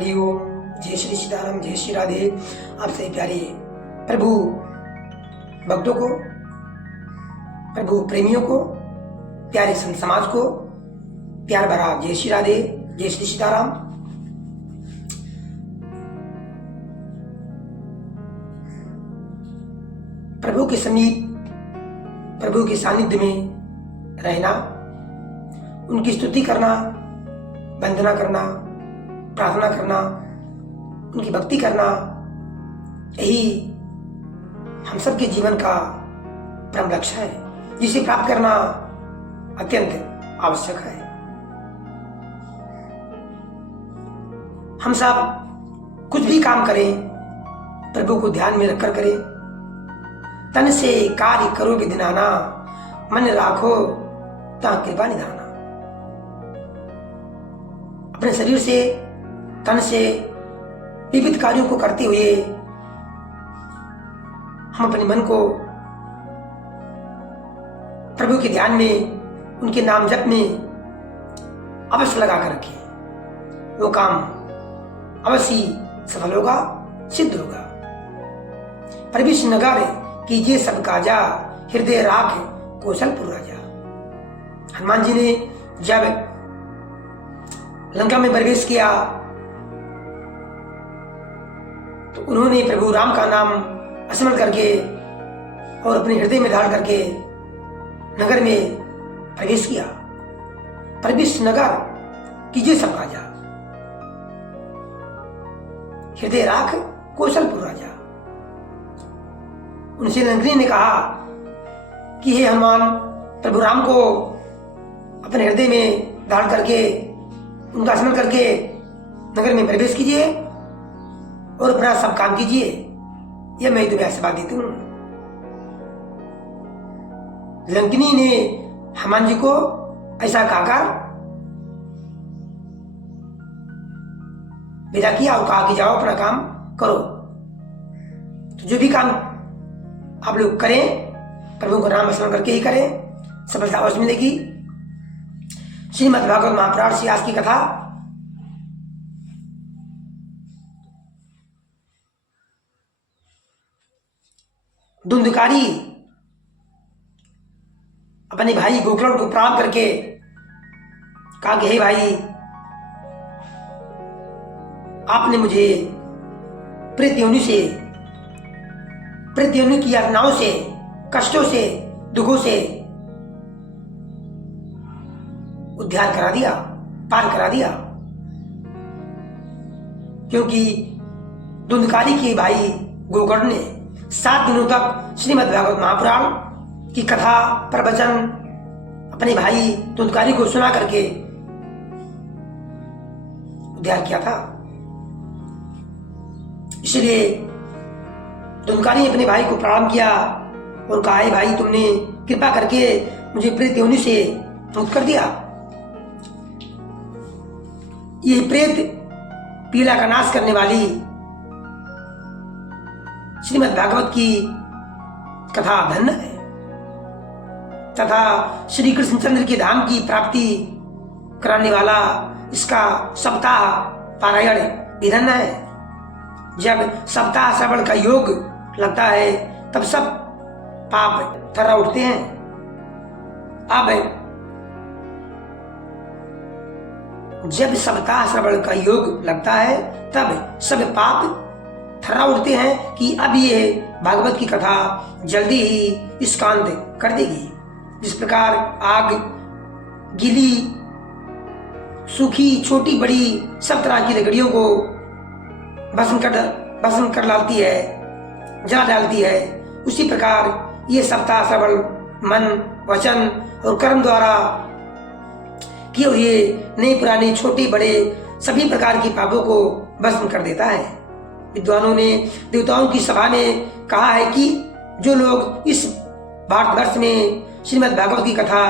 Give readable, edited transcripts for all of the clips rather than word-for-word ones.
हरि ओम। जय श्री सीताराम, जय श्री राधे। आप सभी प्यारे प्रभु भक्तों को, प्रभु प्रेमियों को, प्यारे संत समाज को प्यार भरा जय श्री राधे, जय श्री सीताराम। प्रभु के समीप, प्रभु के सानिध्य में रहना, उनकी स्तुति करना, वंदना करना, प्रार्थना करना, उनकी भक्ति करना, यही हम सबके जीवन का परम लक्ष्य है, जिसे प्राप्त करना अत्यंत आवश्यक है। हम सब कुछ भी काम करें, प्रभु को ध्यान में रखकर करें। तन से कार्य करो विधिनाना, मन राखो ता कृपा निधाना। अपने शरीर से, तन से विविध कार्यों को करते हुए हम अपने मन को प्रभु के ध्यान में, उनके नाम जप में अवश्य लगा कर रखें। वो काम अवश्य सफल होगा, सिद्ध होगा। प्रविश नगर कीजिए सब काजा, हृदय राख कौशलपुर राजा। हनुमान जी ने जब लंका में प्रवेश किया तो उन्होंने प्रभु राम का नाम स्मरण करके और अपने हृदय में धारण करके नगर में प्रवेश किया। प्रविश नगर कीजिए सब काजा, हृदय राख कौशलपुर राजा। उनसे नगरी ने कहा कि हे हनुमान, प्रभु राम को अपने हृदय में धारण करके, उनका स्मरण करके नगर में प्रवेश कीजिए और अपना सब काम कीजिए। यह मैं तुम्हें आशीर्वाद देती हूं। लंकिनी ने हनुमान जी को ऐसा कहकर विदा किया और कहा कि जाओ अपना काम करो। तो जो भी काम आप लोग करें, प्रभु का नाम स्मरण करके ही करें, सफलता अवश्य मिलेगी। श्रीमद् भागवत महापुराण श्री व्यास की कथा। धुंधकारी अपने भाई गोकर्ण को प्रणाम करके कहा कि हे भाई, आपने मुझे प्रत्युनि की यातनाओं से, कष्टों से, दुखों से उद्धार करा दिया, पार करा दिया। क्योंकि धुंधकारी के भाई गोकर्ण ने 7 दिनों तक श्रीमद् भागवत महापुराण की कथा प्रवचन अपने भाई धुंधकारी को सुना करके उद्धार किया था। इसलिए धुंधकारी ने अपने भाई को प्रणाम किया और कहा, हे भाई, तुमने कृपा करके मुझे प्रेत योनि से मुक्त कर दिया। ये प्रेत पीड़ा का नाश करने वाली श्रीमद् भागवत की कथा धन्य है तथा श्री कृष्णचंद्र के धाम की प्राप्ति कराने वाला इसका सप्ताह पारायण भी धन्य है। जब सप्ताह श्रवण का योग लगता है तब सब पाप थर्रा उठते हैं। अब जब सप्ताह श्रवण का योग लगता है तब सब पाप थर्रा उठते हैं कि अब ये भागवत की कथा जल्दी ही इसका अंत कर देगी। जिस प्रकार आग गीली, सूखी, छोटी बड़ी सब तरह की लकड़ियों को भस्म कर डालती है, जला डालती है, उसी प्रकार ये सप्ताह श्रवण मन, वचन और कर्म द्वारा किए हुए नए पुराने, छोटे बड़े सभी प्रकार के पापों को भस्म कर देता है। विद्वानों ने देवताओं की सभा में कहा है कि जो लोग इस भारतवर्ष में श्रीमद् भागवत की कथा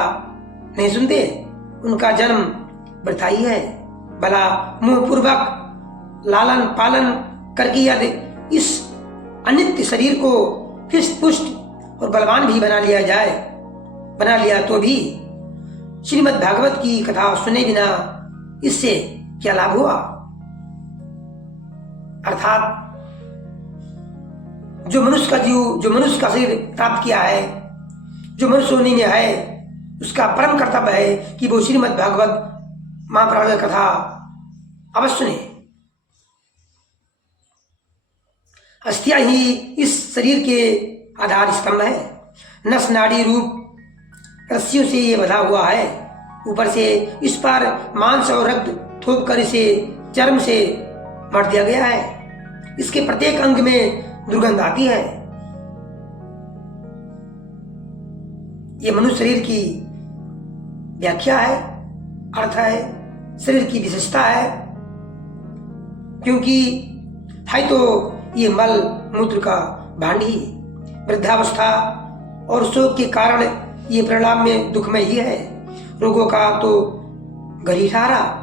नहीं सुनते, उनका जन्म वृथा ही है। भला मुंह पूर्वक लालन पालन करके यदि इस अनित्य शरीर को हृष्ट पुष्ट और बलवान भी बना लिया तो भी श्रीमद् भागवत की कथा सुने बिना इससे क्या लाभ हुआ। अर्थात जो मनुष्य का शरीर प्राप्त किया है, जो मनुष्य योनि में है, उसका परम कर्तव्य है कि वो श्रीमद् भागवत महापुराण की कथा अवश्य सुने। अस्थियां ही इस शरीर के आधार स्तंभ है। नस नाड़ी रूप रस्सियों से ये बंधा हुआ है। ऊपर से इस पर मांस और रक्त थोप कर इसे चर्म से मढ़ दिया गया है। इसके प्रत्येक अंग में दुर्गंध आती है। ये मनुष्य शरीर की व्याख्या है, अर्थ है, शरीर की विशेषता है। क्योंकि है तो ये मल मूत्र का भांड ही। वृद्धावस्था और शोक के कारण ये परिणाम में दुखमय ही है। रोगों का तो गरीठारा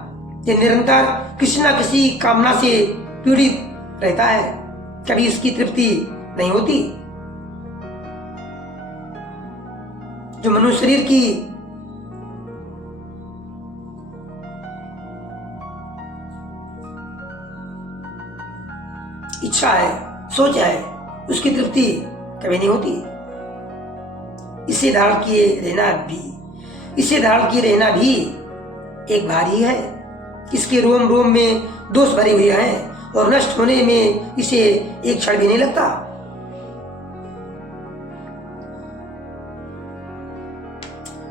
ये निरंतर किसी न किसी कामना से पीड़ित रहता है। कभी इसकी तृप्ति नहीं होती। जो मनुष्य शरीर की इच्छा है, सोच है, उसकी तृप्ति कभी नहीं होती। इसे धारण किए रहना भी एक भारी है। इसके रोम रोम में दोष भरे हुए हैं और नष्ट होने में इसे एक क्षण भी नहीं लगता।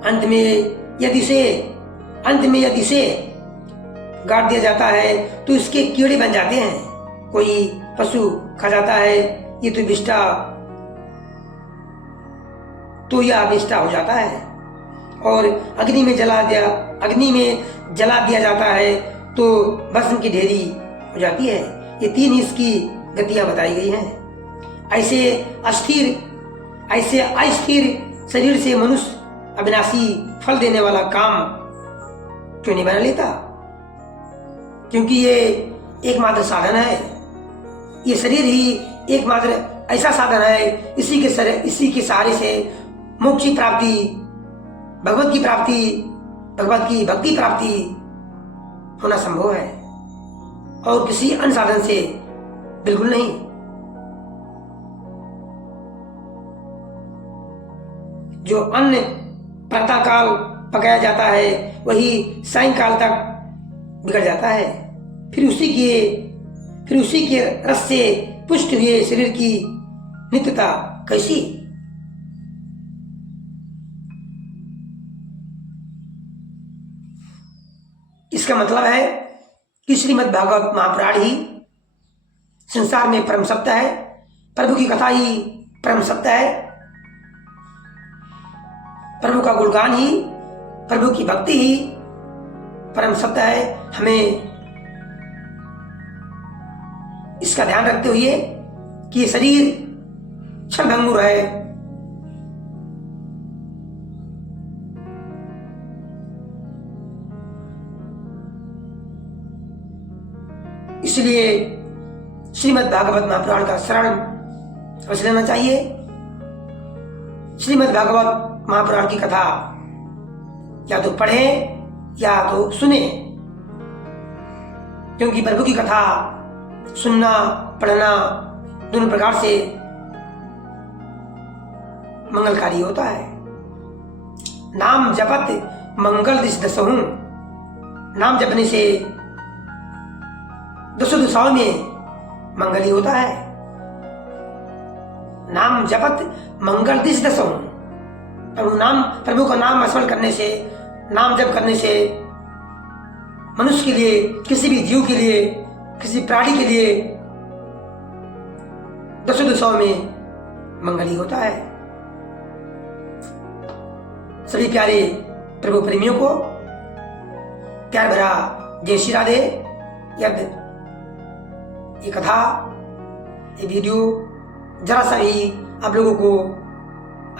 अंत में यदि इसे गाड़ दिया जाता है तो इसके कीड़े बन जाते हैं। कोई पशु खा जाता है ये तो यह अविष्टा हो जाता है। और अग्नि में जला दिया जाता है तो भस्म की ढेरी हो जाती है। ये तीन इसकी गतियां बताई गई हैं। ऐसे अस्थिर शरीर से मनुष्य अविनाशी फल देने वाला काम क्यों नहीं बना लेता? क्योंकि ये एकमात्र साधन है। ये शरीर ही एकमात्र ऐसा साधन है, इसी के सहारे से मोक्ष की प्राप्ति, भगवत की भक्ति प्राप्ति होना संभव है और किसी अन्य साधन से बिल्कुल नहीं। जो अन्न प्रातःकाल पकाया जाता है वही सायंकाल तक बिगड़ जाता है। फिर उसी के रस से पुष्ट हुए शरीर की नित्यता कैसी? इसका मतलब है कि श्रीमद् भागवत महापुराण ही संसार में परम सत्य है। प्रभु की कथा ही परम सत्य है। प्रभु का गुणगान ही, प्रभु की भक्ति ही परम सत्य है। हमें इसका ध्यान रखते हुए कि ये शरीर क्षणभंगुर है, इसलिए श्रीमद् भागवत महापुराण का शरण अवश्य लेना चाहिए। श्रीमद् भागवत महापुराण की कथा या तो पढ़ें या तो सुने, क्योंकि प्रभु की कथा सुनना पढ़ना दोनों प्रकार से मंगलकारी होता है। नाम जपत मंगल दिश दसहूं, नाम जपने से दसों दिशाओं में मंगल ही होता है। नाम जपत मंगल दिश दसहूं, प्रभु का नाम स्मरण करने से, नाम जप करने से मनुष्य के लिए, किसी भी जीव के लिए, किसी प्राणी के लिए दसों दिशाओं में मंगल ही होता है। सभी प्यारे प्रभु प्रेमियों को प्यार भरा जय श्री राधे। यदि ये कथा, ये वीडियो जरा सा भी आप लोगों को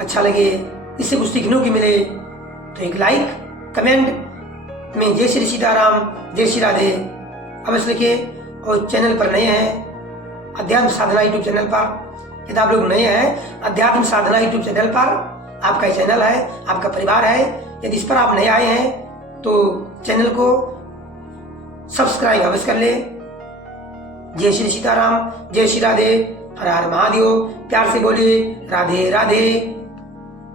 अच्छा लगे, इससे कुछ सीखने को मिले तो एक लाइक, कमेंट में जय श्री सीताराम, जय श्री राधे अवश्य लिखे। और चैनल पर नए हैं अध्यात्म साधना यूट्यूब चैनल पर, यदि आप लोग नए हैं अध्यात्म साधना यूट्यूब चैनल पर, आपका चैनल है, आपका परिवार है। यदि इस पर आप नए आए हैं तो चैनल को सब्सक्राइब अवश्य कर ले, जय श्री सीताराम, जय श्री राधे, हर हर महादेव। प्यार से बोलिए राधे राधे।